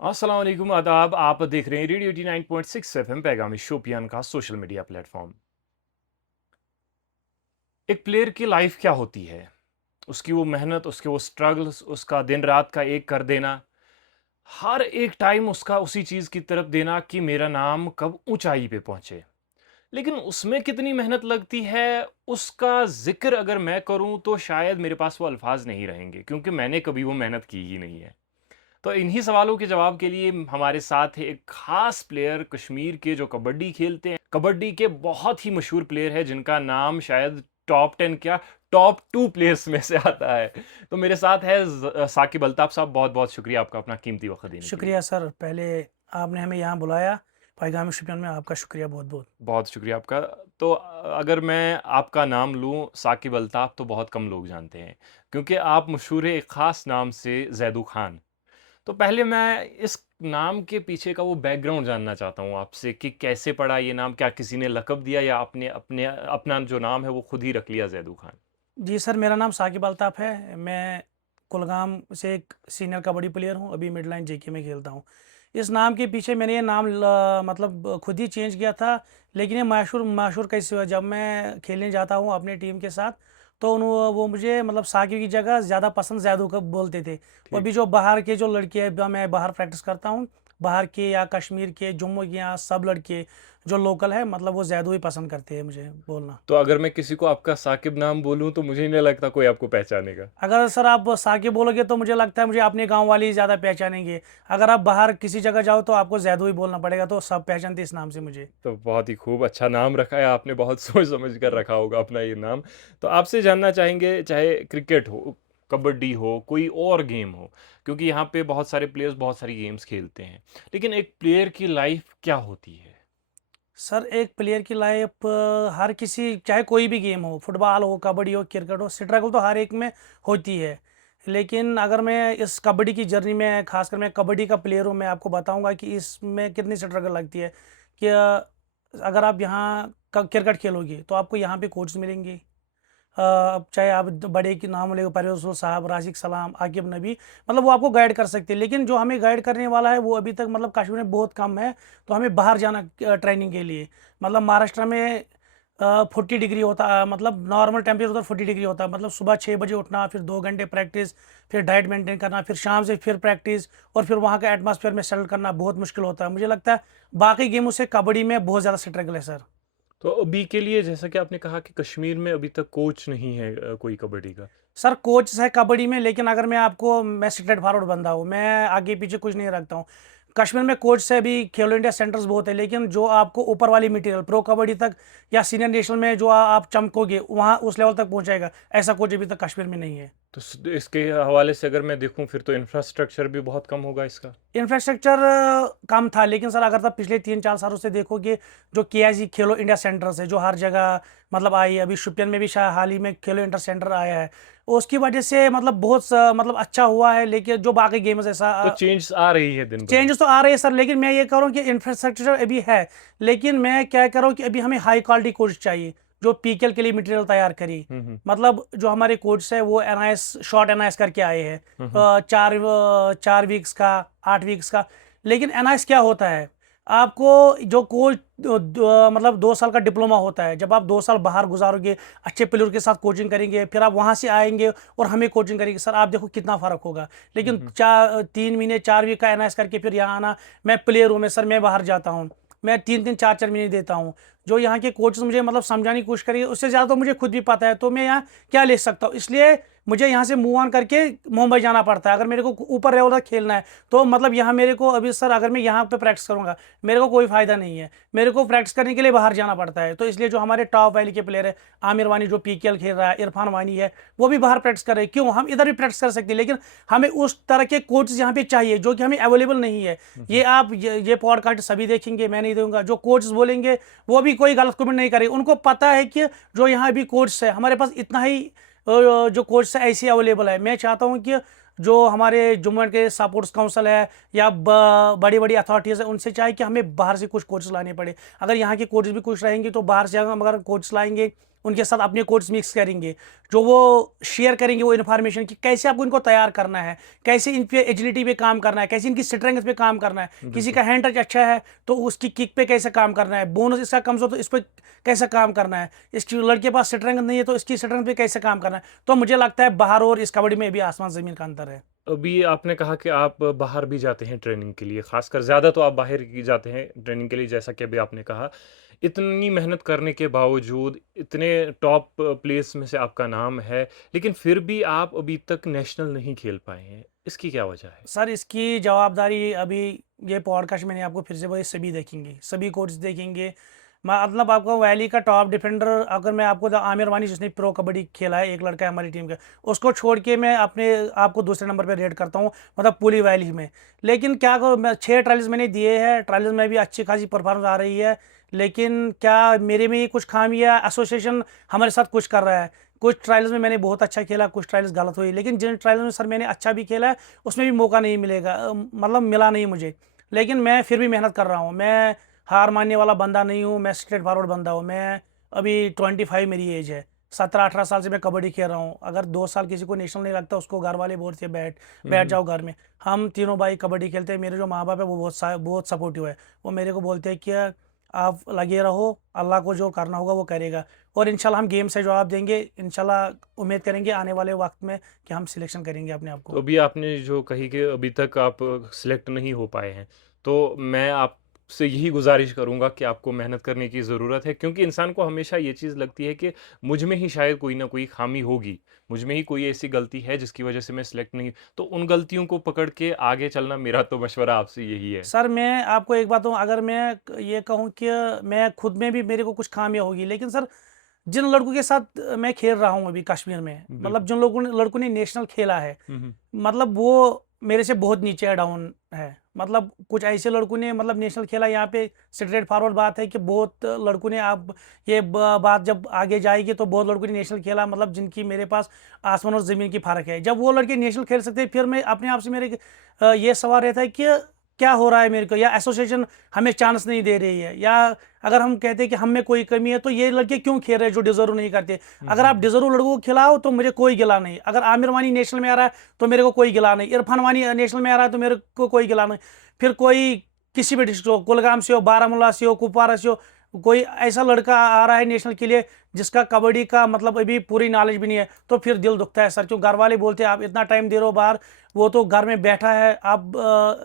अस्सलाम वालेकुम आदाब। आप देख रहे हैं रेडियो 89.6 एफएम पैगामी शोपियान का सोशल मीडिया प्लेटफॉर्म। एक प्लेयर की लाइफ क्या होती है, उसकी वो मेहनत, उसके वो स्ट्रगल्स, उसका दिन रात का एक कर देना, हर एक टाइम उसका उसी चीज़ की तरफ देना कि मेरा नाम कब ऊंचाई पे पहुंचे। लेकिन उसमें कितनी मेहनत लगती है, उसका जिक्र अगर मैं करूं तो शायद मेरे पास वो अल्फाज नहीं रहेंगे, क्योंकि मैंने कभी वो मेहनत की ही नहीं है। तो इन्हीं सवालों के जवाब के लिए हमारे साथ है एक खास प्लेयर कश्मीर के, जो कबड्डी खेलते हैं, कबड्डी के बहुत ही मशहूर प्लेयर है जिनका नाम शायद टॉप 10 क्या, टॉप 2 प्लेयर्स में से आता है। तो मेरे साथ है साकिब अल्ताफ साहब। बहुत बहुत शुक्रिया आपका अपना कीमती वक्त देने के लिए। शुक्रिया सर, पहले आपने हमें यहाँ बुलाया। पैगामी शुपियन में आपका शुक्रिया बहुत बहुत। बहुत शुक्रिया आपका। तो अगर मैं आपका नाम लूँ साकिब अल्ताफ, तो बहुत कम लोग जानते हैं, क्योंकि आप मशहूर है एक ख़ास नाम से, जैदू खान। तो पहले मैं इस नाम के पीछे का वो बैकग्राउंड जानना चाहता हूँ आपसे कि कैसे पड़ा ये नाम? क्या किसी ने लक़ब दिया या आपने अपने अपना जो नाम है वो खुद ही रख लिया ज़ैदू खान? जी सर, मेरा नाम साकिब अल्ताफ़ है। मैं कुलगाम से एक सीनियर कबड्डी प्लेयर हूँ, अभी मिड लाइन जेके में खेलता हूँ। इस नाम के पीछे मैंने ये नाम मतलब खुद ही चेंज किया था। लेकिन ये मशहूर मशहूर कैसे हुआ, जब मैं खेलने जाता हूँ अपनी टीम के साथ, तो वो मुझे मतलब साकिब की जगह ज़्यादा पसंद जैदू का बोलते थे। और ठीक। भी जो बाहर के जो लड़के हैं, मैं बाहर प्रैक्टिस करता हूँ, बाहर के या कश्मीर के, जम्मू के, यहाँ सब लड़के जो लोकल है, मतलब वो जैदू ही पसंद करते हैं मुझे बोलना। तो अगर मैं किसी को आपका साकिब नाम बोलूँ तो मुझे नहीं लगता कोई आपको पहचानेगा। अगर सर आप साकिब बोलोगे तो मुझे लगता है मुझे अपने गांव वाले ही ज़्यादा पहचानेंगे। अगर आप बाहर किसी जगह जाओ तो आपको जैदू ही बोलना पड़ेगा, तो सब पहचानते इस नाम से मुझे। तो बहुत ही खूब, अच्छा नाम रखा है आपने, बहुत सोच समझ कर रखा होगा अपना ये नाम। तो आपसे जानना चाहेंगे, चाहे क्रिकेट हो, कबड्डी हो, कोई और गेम हो, क्योंकि यहाँ पे बहुत सारे प्लेयर्स बहुत सारी गेम्स खेलते हैं, लेकिन एक प्लेयर की लाइफ क्या होती है? सर एक प्लेयर की लाइफ हर किसी, चाहे कोई भी गेम हो, फुटबॉल हो, कबड्डी हो, क्रिकेट हो, स्ट्रगल तो हर एक में होती है। लेकिन अगर मैं इस कबड्डी की जर्नी में, खासकर मैं कबड्डी का प्लेयर हूँ, मैं आपको बताऊंगा कि इसमें कितनी स्ट्रगल लगती है। कि अगर आप यहाँ क्रिकेट खेलोगे तो आपको यहाँ पे कोच मिलेंगे। अब चाहे आप बड़े के नाम ले, परवेज़ रसूल साहब, राशिक सलाम, आकिब नबी, मतलब वो आपको गाइड कर सकते हैं। लेकिन जो हमें गाइड करने वाला है वो अभी तक मतलब कश्मीर में बहुत कम है। तो हमें बाहर जाना ट्रेनिंग के लिए। मतलब महाराष्ट्र में 40 डिग्री होता है, मतलब नॉर्मल टेम्परेचर उधर 40 डिग्री होता है। मतलब सुबह 6 बजे उठना, फिर 2 घंटे प्रैक्टिस, फिर डाइट मेंटेन करना, फिर शाम से फिर प्रैक्टिस, और फिर वहाँ का एटमॉस्फेयर में सेटल करना बहुत मुश्किल होता है। मुझे लगता है बाकी गेमों से कबड्डी में बहुत ज़्यादा स्ट्रगल है सर। तो अभी के लिए, जैसा कि आपने कहा कि कश्मीर में अभी तक कोच नहीं है कोई कबड्डी का। सर कोच है कबड्डी में, लेकिन अगर मैं स्ट्रेट फॉरवर्ड बंदा हूँ, मैं आगे पीछे कुछ नहीं रखता हूँ। कश्मीर में कोच से भी खेलो इंडिया सेंटर्स बहुत है, लेकिन जो आपको ऊपर वाली मटेरियल प्रो कबड्डी तक या सीनियर नेशनल में जो आप चमकोगे वहाँ उस लेवल तक पहुँचाएगा, ऐसा कोच अभी तक कश्मीर में नहीं है। तो इसके हवाले से अगर मैं देखूं, फिर तो इंफ्रास्ट्रक्चर भी बहुत कम होगा इसका। इंफ्रास्ट्रक्चर कम था, लेकिन सर अगर तब पिछले 3-4 सालों से देखोगे, जो KIC खेलो इंडिया सेंटर्स है जो हर जगह मतलब आई है, अभी शुपियन में भी शायद हाल ही में खेलो इंटर सेंटर आया है, उसकी वजह से मतलब बहुत मतलब अच्छा हुआ है। लेकिन जो बाकी गेम्स ऐसा तो चेंज आ रही है दिन ब दिन। चेंजेस तो आ रहे हैं सर, लेकिन मैं ये कह रहा हूँ कि इंफ्रास्ट्रक्चर अभी है। लेकिन मैं क्या कह रहा हूँ कि अभी हमें हाई क्वालिटी कोच चाहिए जो PKL के लिए मटेरियल तैयार करी। हम्म। मतलब जो हमारे कोच है वो NIS शॉर्ट NIS करके आए हैं, हम्म। 4 वीक्स का, 8 वीक्स का। लेकिन NIS क्या होता है, आपको जो कोच मतलब 2 साल का डिप्लोमा होता है। जब आप 2 साल बाहर गुजारोगे, अच्छे प्लेयर के साथ कोचिंग करेंगे, फिर आप वहाँ से आएंगे और हमें कोचिंग करेंगे, सर आप देखो कितना फ़र्क होगा। लेकिन हम्म। 3 महीने 4 वीक का NIS करके फिर यहाँ आना, मैं प्लेयर हूँ, मैं सर मैं बाहर जाता हूँ, मैं 3-3 4-4 महीने देता हूँ। जो यहाँ के कोचेस मुझे मतलब समझाने की कोशिश करेंगे, उससे ज़्यादा तो मुझे खुद भी पता है, तो मैं यहाँ क्या ले सकता हूँ। इसलिए मुझे यहाँ से मूव ऑन करके मुंबई जाना पड़ता है अगर मेरे को ऊपर लेवल तक खेलना है। तो मतलब यहाँ मेरे को अभी सर, अगर मैं यहाँ पे प्रैक्टिस करूँगा मेरे को कोई फ़ायदा नहीं है, मेरे को प्रैक्टिस करने के लिए बाहर जाना पड़ता है। तो इसलिए जो हमारे टॉप वैली के प्लेयर है, आमिर वानी जो PKL खेल रहा है, इरफान वानी है, वो भी बाहर प्रैक्टिस कर रहे हैं। क्यों, हम इधर भी प्रैक्टिस कर सकते हैं, लेकिन हमें उस तरह के कोच यहाँ पे चाहिए जो कि हमें अवेलेबल नहीं है। हम्म। ये पॉडकास्ट सभी देखेंगे, मैं नहीं दूंगा। जो कोच बोलेंगे वो भी कोई गलत कमेंट नहीं करेंगे, उनको पता है कि जो यहाँ भी कोच है हमारे पास इतना ही जो कोच है ऐसे अवेलेबल है। मैं चाहता हूँ कि जो हमारे जम्मू एंड के सपोर्ट्स काउंसिल है या बड़ी बड़ी अथॉरिटीज़ है, उनसे चाहे कि हमें बाहर से कुछ कोचेस लाने पड़े। अगर यहाँ के कोचेस भी कुछ रहेंगे तो बाहर से हम अगर कोच लाएंगे, उनके साथ अपने कोड्स मिक्स करेंगे, जो वो शेयर करेंगे वो इन्फॉर्मेशन कि कैसे आपको इनको तैयार करना है, कैसे इन पे एजिलिटी पे काम करना है, कैसे इनकी स्ट्रेंथ पे काम करना है, किसी बिल्कुल। का हैंड टच अच्छा है तो उसकी किक पे कैसे काम करना है, बोनस इसका कमजोर तो इस पर कैसे काम करना है, इसकी लड़के के पास स्ट्रेंथ नहीं है तो इसकी स्ट्रेंथ पे कैसे काम करना है। तो मुझे लगता है बाहर और इस कबड्डी में भी आसमान ज़मीन का अंतर है। अभी आपने कहा कि आप बाहर भी जाते हैं ट्रेनिंग के लिए, ख़ासकर ज़्यादा तो आप बाहर ही जाते हैं ट्रेनिंग के लिए, जैसा कि अभी आपने कहा। इतनी मेहनत करने के बावजूद, इतने टॉप प्लेस में से आपका नाम है, लेकिन फिर भी आप अभी तक नेशनल नहीं खेल पाए हैं। इसकी क्या वजह है? सर इसकी जवाबदारी अभी ये पॉडकास्ट मैंने आपको फिर से बोली, सभी देखेंगे, सभी कोच देखेंगे। मतलब आपको वैली का टॉप डिफेंडर अगर मैं आपको आमिर वानी जिसने प्रो कबड्डी खेला है, एक लड़का है हमारी टीम का, उसको छोड़ के मैं अपने आपको दूसरे नंबर पे रेट करता हूँ, मतलब पूरी वैली में। लेकिन क्या करूँ, मैं 6 ट्रायल्स मैंने दिए हैं, ट्रायल्स में भी अच्छी खासी परफॉर्मेंस आ रही है, लेकिन क्या मेरे में ही कुछ खामी है, एसोसिएशन हमारे साथ कुछ कर रहा है। कुछ ट्रायल्स में मैंने बहुत अच्छा खेला, कुछ ट्रायल्स गलत हुई, लेकिन जिन ट्रायल्स में सर मैंने अच्छा भी खेला है उसमें भी मौका नहीं मिलेगा, मतलब मिला नहीं मुझे। लेकिन मैं फिर भी मेहनत कर रहा हूँ, मैं हार मानने वाला बंदा नहीं हूँ, मैं स्ट्रेट फॉरवर्ड बंदा हूँ। मैं अभी 25 मेरी एज है, 17-18 साल से मैं कबड्डी खेल रहा हूँ। अगर 2 साल किसी को नेशनल नहीं लगता उसको घर वाले बोलते हैं बैठ हुँ, बैठ हुँ। जाओ घर में। हम तीनों भाई कबड्डी खेलते हैं, मेरे जो माँ बाप है वो बहुत सपोर्टिव है। वो मेरे को बोलते हैं कि आप लगे रहो, अल्लाह को जो करना होगा वो करेगा, और इंशाल्लाह हम गेम से जवाब देंगे। इंशाल्लाह उम्मीद करेंगे आने वाले वक्त में कि हम सिलेक्शन करेंगे अपने आप तो को। अभी आपने जो कही कि अभी तक आप सिलेक्ट नहीं हो पाए हैं, तो मैं आपसे यही गुज़ारिश करूँगा कि आपको मेहनत करने की ज़रूरत है, क्योंकि इंसान को हमेशा ये चीज़ लगती है कि मुझ में ही शायद कोई ना कोई ख़ामी होगी, मुझ में ही कोई ऐसी गलती है जिसकी वज़ह से मैं सिलेक्ट नहीं, तो उन गलतियों को पकड़ के आगे चलना, मेरा तो मशवरा आपसे यही है। सर मैं आपको एक बात कहूँ, अगर मैं ये कहूँ कि मैं खुद में भी मेरे को कुछ खामियां होगी, लेकिन सर जिन लड़कों के साथ मैं खेल रहा हूँ अभी कश्मीर में, मतलब बिल्कुल। जिन लड़कों ने नेशनल खेला है, हुँ, हुँ। मतलब वो मेरे से बहुत नीचे डाउन है। मतलब कुछ ऐसे लड़कों ने मतलब नेशनल खेला, यहाँ पे स्ट्रेट फॉरवर्ड बात है कि बहुत लड़कों ने, आप ये बात जब आगे जाएगी तो बहुत लड़कों ने नेशनल खेला, मतलब जिनकी मेरे पास आसमान और ज़मीन की फ़र्क है। जब वो लड़के नेशनल खेल सकते हैं, फिर मैं अपने आप से मेरे ये सवाल रहता है कि क्या हो रहा है मेरे को, या एसोसिएशन हमें चांस नहीं दे रही है, या अगर हम कहते हैं कि हम में कोई कमी है तो ये लड़के क्यों खेल रहे हैं जो डिजर्व नहीं करते। हुँ, अगर हुँ, आप हुँ। डिजर्व लड़कों को खिलाओ तो मुझे कोई गिला नहीं, अगर आमिर वानी नेशनल में आ रहा है तो मेरे को कोई गिला नहीं, इरफान वानी नेशनल में आ रहा है तो मेरे को कोई गिला नहीं। फिर कोई किसी भी डिस्ट्रिक्ट हो, कुलगाम से हो, बारामूला से हो, कुपवारा से हो, कोई ऐसा लड़का आ रहा है नेशनल के लिए जिसका कबड्डी का मतलब अभी पूरी नॉलेज भी नहीं है, तो फिर दिल दुखता है सर। क्यों घर वाले बोलते हैं आप इतना टाइम दे रहे हो बाहर, वो तो घर में बैठा है, आप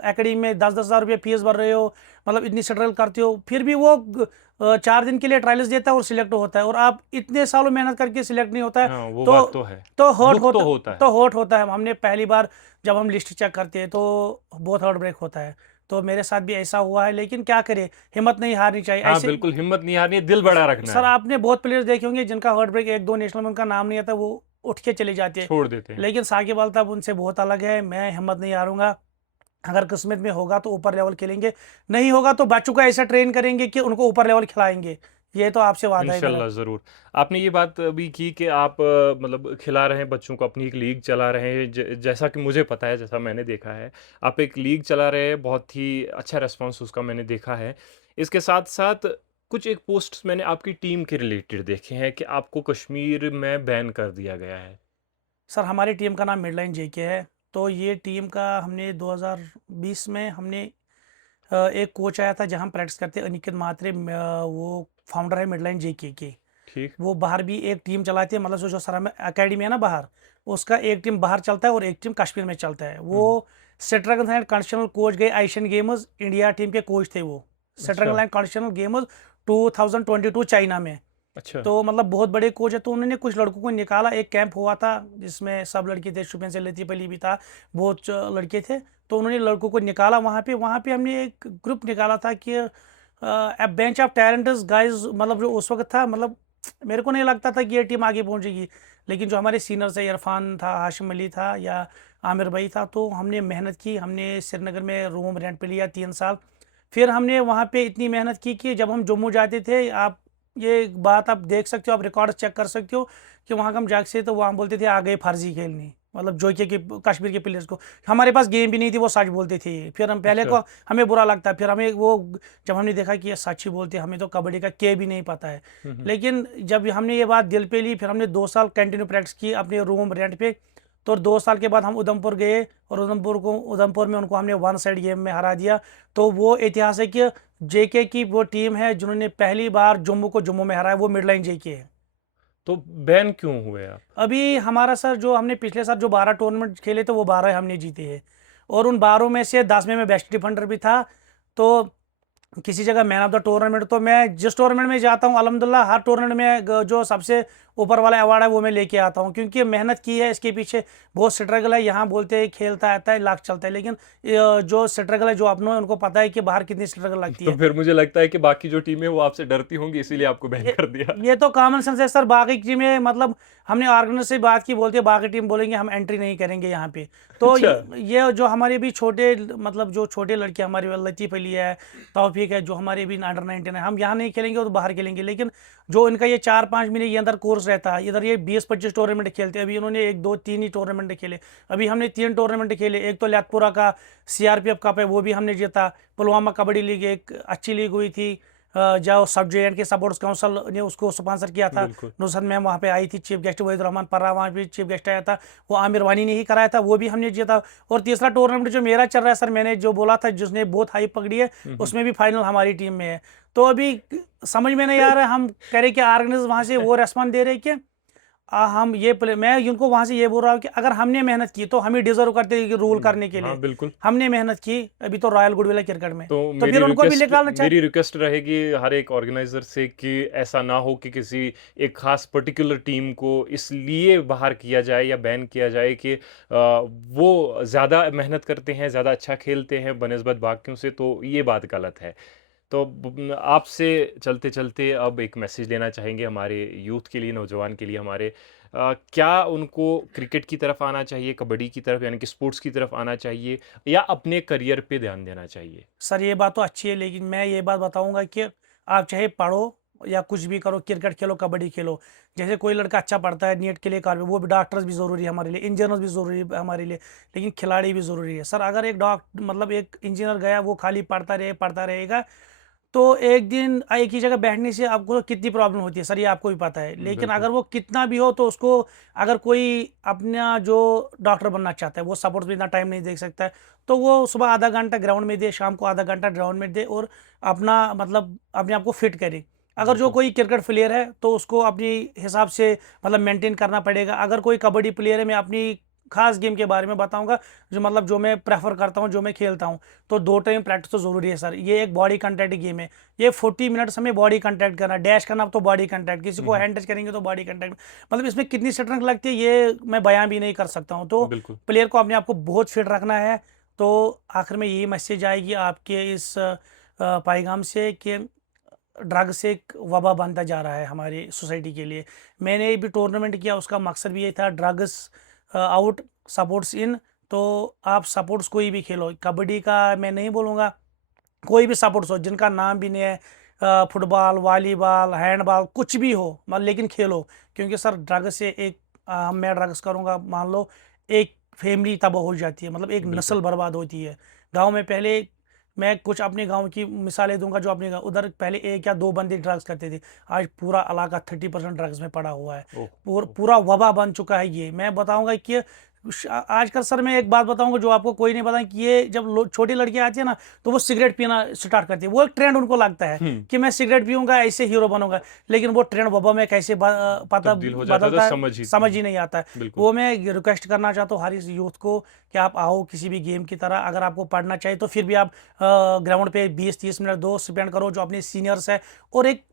एकेडमी में 10-10 हज़ार रुपये फीस भर रहे हो, मतलब इतनी स्ट्रगल करते हो, फिर भी वो 4 दिन के लिए ट्रायल्स देता है और सिलेक्ट होता है, और आप इतने सालों मेहनत करके सिलेक्ट नहीं होता है। हाँ, वो बात तो तो है। तो हर्ट दुःख तो होता होता है। तो हर्ट होता है। हमने पहली बार जब हम लिस्ट चेक करते हैं तो बहुत हार्ट ब्रेक होता है। तो मेरे साथ भी ऐसा हुआ है, लेकिन क्या करें, हिम्मत नहीं हारनी चाहिए हाँ, ऐसे। बिल्कुल हिम्मत नहीं हारनी है, दिल बड़ा रखना सर है, आपने बहुत प्लेयर्स देखे होंगे जिनका हार्ट ब्रेक 1-2 नेशनल में उनका नाम नहीं आता, वो उठ के चले जाते हैं। छोड़ देते हैं। लेकिन साकिब अल्ताफ उनसे बहुत अलग है, मैं हिम्मत नहीं हारूँगा। अगर किस्मत में होगा तो ऊपर लेवल खेलेंगे, नहीं होगा तो बच्चों को ऐसा ट्रेन करेंगे कि उनको ऊपर लेवल खिलाएँगे। ये तो आपसे वादा है मेरा। इंशाल्लाह ज़रूर। आपने ये बात अभी की कि आप मतलब खिला रहे हैं बच्चों को, अपनी एक लीग चला रहे हैं, जैसा कि मुझे पता है, जैसा मैंने देखा है, आप एक लीग चला रहे हैं, बहुत ही अच्छा रिस्पॉन्स उसका मैंने देखा है। इसके साथ-साथ कुछ एक पोस्ट्स मैंने आपकी टीम के रिलेटेड देखे हैं कि आपको कश्मीर में बैन कर दिया गया है। सर हमारी टीम का नाम मिडलाइन जेके है। तो ये टीम का हमने 2020 में हमने एक कोच आया था जहाँ हम प्रैक्टिस करते हैं, अनिकेत म्हात्रे, वो फाउंडर है मिडलाइन जेके के। ठीक? वो बाहर भी एक टीम चलाती है, मतलब जो जो सर में अकेडमी है ना बाहर, उसका एक टीम बाहर चलता है और एक टीम कश्मीर में चलता है। हुँ, हुँ। वो सेट्रगन लैंड कंडीशनल कोच गए एशियन गेम्स, इंडिया टीम के कोच थे वो। सेट्रगन अच्छा, लैंड कंडीशनल गेम्स 2022 चाइना में। अच्छा। तो मतलब बहुत बड़े कोच है, तो उन्होंने कुछ लड़कों को निकाला, एक कैंप हुआ था जिसमें सब लड़के थे, शुपेन से लतीफ़ अली भी था, बहुत लड़के थे। तो उन्होंने लड़कों को निकाला वहाँ पे हमने एक ग्रुप निकाला था कि ए बेंच ऑफ टैलेंट्स गाइज, मतलब जो उस वक्त था, मतलब मेरे को नहीं लगता था कि ये टीम आगे पहुंचेगी, लेकिन जो हमारे सीनियर्स है, इरफान था, हाशिम अली था, या आमिर भाई था, तो हमने मेहनत की, हमने श्रीनगर में रूम रेंट पे लिया 3 साल। फिर हमने वहाँ पे इतनी मेहनत की कि जब हम जम्मू जाते थे, आप ये बात आप देख सकते हो, आप रिकॉर्ड चेक कर सकते हो कि वहाँ का हम जाग से, तो वहाँ बोलते थे आ गए फर्जी खेलने। मतलब जो कि कश्मीर के प्लेयर्स को। हमारे पास गेम भी नहीं थी, वो सच बोलते थे। फिर हम पहले अच्छा। को हमें बुरा लगता, फिर हमें वो जब हमने देखा कि ये सच ही बोलते हैं, हमें तो कबड्डी का के भी नहीं पता है। हम्म। लेकिन जब हमने ये बात दिल पे ली, फिर हमने 2 साल कंटिन्यू प्रैक्टिस की अपने रूम रेंट पे। तो 2 साल के बाद हम उधमपुर गए और उधमपुर में उनको हमने वन साइड गेम में हरा दिया। तो वो ऐतिहासिक जेके की वो टीम है जिन्होंने पहली बार जम्मू को जम्मू में हराया, वो मिड लाइन जेके है। तो बैन क्यों हुए आप? अभी हमारा सर जो हमने पिछले साल जो 12 टूर्नामेंट खेले थे वो 12 हमने जीते हैं, और उन 12 में से 10 में मैं बेस्ट डिफेंडर भी था। तो किसी जगह मैन ऑफ द टूर्नामेंट, तो मैं जिस टूर्नामेंट में जाता हूँ अल्हम्दुलिल्लाह हर टूर्नामेंट में जो सबसे ऊपर वाला अवार्ड है वो मैं लेके आता हूँ, क्योंकि मेहनत की है, इसके पीछे बहुत स्ट्रगल है। यहाँ बोलते हैं खेलता आता है लाख चलता है, लेकिन जो स्ट्रगल है जो अपनों उनको पता है कि बाहर कितनी स्ट्रगल लगती तो है। फिर मुझे लगता है कि बाकी जो टीमें वो आपसे डरती होंगी, इसीलिए आपको बैन ये कर दिया। ये तो कॉमन सेंस है सर। बाकी टीमें मतलब हमने ऑर्गेनाइजर से बात की, बोलते हैं बाकी टीम बोलेंगे हम एंट्री नहीं करेंगे यहाँ पे। तो अच्छा। ये जो हमारे भी छोटे मतलब जो छोटे लड़के हमारे लतीफ़ अली है, तौफीक है, जो हमारे भी अंडर 19 है, हम यहाँ नहीं खेलेंगे वो तो बाहर खेलेंगे। लेकिन जो इनका ये 4-5 महीने के अंदर कोर्स रहता है, इधर ये 20-25 टूर्नामेंट खेलते हैं। अभी इन्होंने 1-2-3 ही टूर्नामेंट खेले। अभी हमने 3 टूर्नामेंट खेले। एक तो लेथपुरा का सीआरपीएफ कप है, वो भी हमने जीता। पुलवामा कबड्डी लीग एक अच्छी लीग हुई थी, जो सब जे के सपोर्ट्स काउंसिल ने उसको स्पॉन्सर किया था। बिल्कुल। नुसरत मैम वहाँ पे आई थी चीफ गेस्ट, वहीद रहमान पर्रा वहाँ पे चीफ गेस्ट आया था, वो आमिर वानी ने ही कराया था, वो भी हमने जीता। और तीसरा टूर्नामेंट जो मेरा चल रहा है सर, मैंने जो बोला था जिसने बहुत हाई पकड़ी है, उसमें भी फाइनल हमारी टीम में है। तो अभी समझ में नहीं आ रहा है, हम कह रहे कि ऑर्गेनाइजर वहाँ से वो रेस्पॉन्स दे रहे कि हम ये प्ले, मैं उनको वहाँ से ये बोल रहा हूँ कि अगर हमने मेहनत की तो हम ही डिजर्व करते हैं कि रूल करने के हाँ लिए। बिल्कुल। हमने मेहनत की अभी तो रॉयल गुडविल है क्रिकेट में, तो तो फिर उनको भी निकालना चाहिए। मेरी रिक्वेस्ट रहेगी हर एक ऑर्गेनाइजर से कि ऐसा ना हो कि किसी एक खास पर्टिकुलर टीम को इसलिए बाहर किया जाए या बैन किया जाए कि वो ज़्यादा मेहनत करते हैं, ज़्यादा अच्छा खेलते हैं बनस्बत बाकियों से, तो ये बात गलत है। तो आपसे चलते चलते अब एक मैसेज देना चाहेंगे हमारे यूथ के लिए, नौजवान के लिए हमारे, क्या उनको क्रिकेट की तरफ आना चाहिए, कबड्डी की तरफ यानी कि स्पोर्ट्स की तरफ आना चाहिए, या अपने करियर पे ध्यान देना चाहिए? सर ये बात तो अच्छी है, लेकिन मैं ये बात बताऊंगा कि आप चाहे पढ़ो या कुछ भी करो, क्रिकेट खेलो कबड्डी खेलो। जैसे कोई लड़का अच्छा पढ़ता है नीट के लिए कार वो भी, डॉक्टर्स भी ज़रूरी है हमारे लिए, इंजीनियर भी ज़रूरी है हमारे लिए, लेकिन खिलाड़ी भी ज़रूरी है सर। अगर एक डॉक्टर मतलब एक इंजीनियर गया वो खाली पढ़ता रहेगा, तो एक दिन एक ही जगह बैठने से आपको कितनी प्रॉब्लम होती है सर, ये आपको भी पता है। लेकिन बिल्कुल। अगर वो कितना भी हो तो उसको, अगर कोई अपना जो डॉक्टर बनना चाहता है वो सपोर्ट में इतना टाइम नहीं दे सकता है, तो वो सुबह आधा घंटा ग्राउंड में दे, शाम को आधा घंटा ग्राउंड में दे, और अपना मतलब अपने आप को फिट करे। अगर जो बिल्कुल। कोई क्रिकेट प्लेयर है तो उसको अपनी हिसाब से मतलब मेंटेन करना पड़ेगा। अगर कोई कबड्डी प्लेयर है, मैं अपनी खास गेम के बारे में बताऊंगा, जो मैं प्रेफर करता हूं, जो मैं खेलता हूं। तो 2 टाइम प्रैक्टिस तो ज़रूरी है सर। ये एक बॉडी कंटैक्ट गेम है। ये 40 मिनट्स हमें बॉडी कंटैक्ट करना, डैश करना तो बॉडी कंटैक्ट, किसी को हम्म। हैंड टच करेंगे तो बॉडी कंटैक्ट। मतलब इसमें कितनी स्ट्रेंथ लगती है ये मैं बयां भी नहीं कर सकता हूँ। तो बिल्कुल। प्लेयर को अपने आप को बहुत फिट रखना है। तो आखिर में यही मैसेज आएगी आपके इस पैगाम से कि ड्रग से एक वबा बनता जा रहा है हमारी सोसाइटी के लिए। मैंने भी टूर्नामेंट किया, उसका मकसद भी ये था, ड्रग्स आउट सपोर्ट्स इन। तो आप सपोर्ट्स कोई भी खेलो, कबड्डी का मैं नहीं बोलूँगा, कोई भी सपोर्ट्स हो जिनका नाम भी नहीं है, फुटबॉल, वॉलीबॉल, हैंडबॉल, कुछ भी हो, मतलब लेकिन खेलो। क्योंकि सर ड्रग से एक मैं ड्रग्स करूँगा मान लो, एक फैमिली तबाह हो जाती है, मतलब एक बिल्कुल। नस्ल बर्बाद होती है। गांव में पहले मैं कुछ अपने गांव की मिसालें दूंगा, जो अपने गाँव उधर पहले 1 या 2 बंदे ड्रग्स करते थे, आज पूरा इलाका 30% ड्रग्स में पड़ा हुआ है। ओह। ओह। पूरा वबा बन चुका है ये। मैं बताऊंगा कि आजकल सर मैं एक बात बताऊंगा जो आपको कोई नहीं बताया, कि ये जब छोटी लड़कियां आती है ना, तो वो सिगरेट पीना स्टार्ट करती है। वो एक ट्रेंड उनको लगता है हम्म। कि मैं सिगरेट पीऊंगा ऐसे हीरो बनूंगा, लेकिन वो ट्रेंड वबा में कैसे पता तब्दील हो जाता है तो बदलता है समझ समझ ही नहीं आता है। बिल्कुल। वो मैं रिक्वेस्ट करना चाहता हूँ हर इस यूथ को कि आप आओ किसी भी गेम की तरह। अगर आपको पढ़ना चाहिए तो फिर भी आप ग्राउंड पे 20-30 मिनट दो स्पेंड करो जो अपने सीनियर्स है, और एक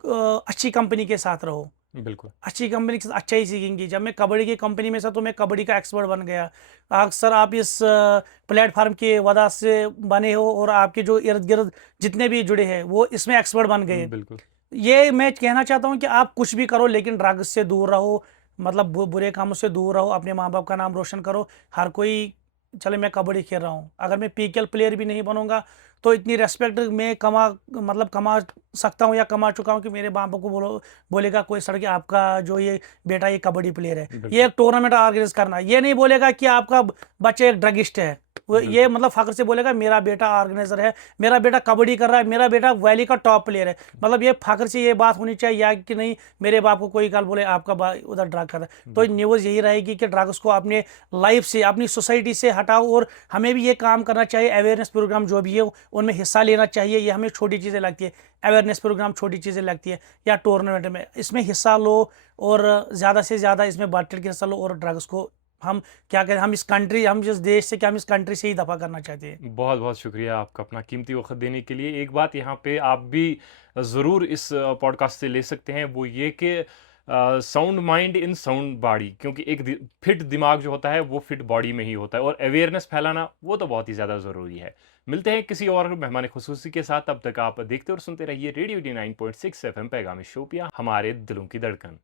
अच्छी कंपनी के साथ रहो। बिल्कुल। अच्छी कंपनी के साथ अच्छा ही सीखेंगे। जब मैं कबड्डी की कंपनी में था तो मैं कबड्डी का एक्सपर्ट बन गया। अक्सर आप इस प्लेटफार्म की वजह से बने हो, और आपके जो इर्द गिर्द जितने भी जुड़े हैं वो इसमें एक्सपर्ट बन गए। बिल्कुल। ये मैं कहना चाहता हूँ कि आप कुछ भी करो लेकिन ड्रग्स से दूर रहो, मतलब बुरे कामों से दूर रहो, अपने माँ बाप का नाम रोशन करो। हर कोई, चले मैं कबड्डी खेल रहा हूँ, अगर मैं पीकेएल प्लेयर भी नहीं बनूंगा तो इतनी रेस्पेक्ट मैं कमा सकता हूँ या कमा चुका हूँ कि मेरे बाप को बोलेगा कोई सर कि आपका जो ये बेटा ये कबड्डी प्लेयर है। ये बिल्कुल। एक टूर्नामेंट ऑर्गेनाइज करना, ये नहीं बोलेगा कि आपका बच्चा एक ड्रगिस्ट है। वो ये बिल्कुल। मतलब फख्र से बोलेगा मेरा बेटा ऑर्गेनाइजर है, मेरा बेटा कबड्डी कर रहा है, मेरा बेटा वैली का टॉप प्लेयर है। मतलब ये फख्र से ये बात होनी चाहिए, या कि नहीं मेरे बाप को कोई कल बोले आपका उधर ड्रग कर रहा है। तो बिल्कुल। न्यूज़ यही रहेगी कि ड्रग्स को अपने लाइफ से, अपनी सोसाइटी से हटाओ, और हमें भी ये काम करना चाहिए। अवेयरनेस प्रोग्राम जो भी है उनमें हिस्सा लेना चाहिए। ये हमें छोटी चीज़ें लगती है, अवेयरनेस प्रोग्राम छोटी चीज़ें लगती है, या टूर्नामेंट में इसमें हिस्सा लो और ज़्यादा से ज़्यादा इसमें बढ़ चढ़ के हिस्सा लो, और ड्रग्स को हम क्या करें, हम जिस देश से, क्या हम इस कंट्री से ही दफ़ा करना चाहते हैं। बहुत बहुत शुक्रिया आपका अपना कीमती वक्त देने के लिए। एक बात यहाँ पे आप भी ज़रूर इस पॉडकास्ट से ले सकते हैं, वो ये कि sound mind in sound body, क्योंकि एक फिट दिमाग जो होता है वो फिट बॉडी में ही होता है, और अवेयरनेस फैलाना वो तो बहुत ही ज़्यादा ज़रूरी है। मिलते हैं किसी और मेहमान खुसूसी के साथ, तब तक आप देखते और सुनते रहिए रेडियो 89.6 FM पैगाम शोपियां, हमारे दिलों की धड़कन।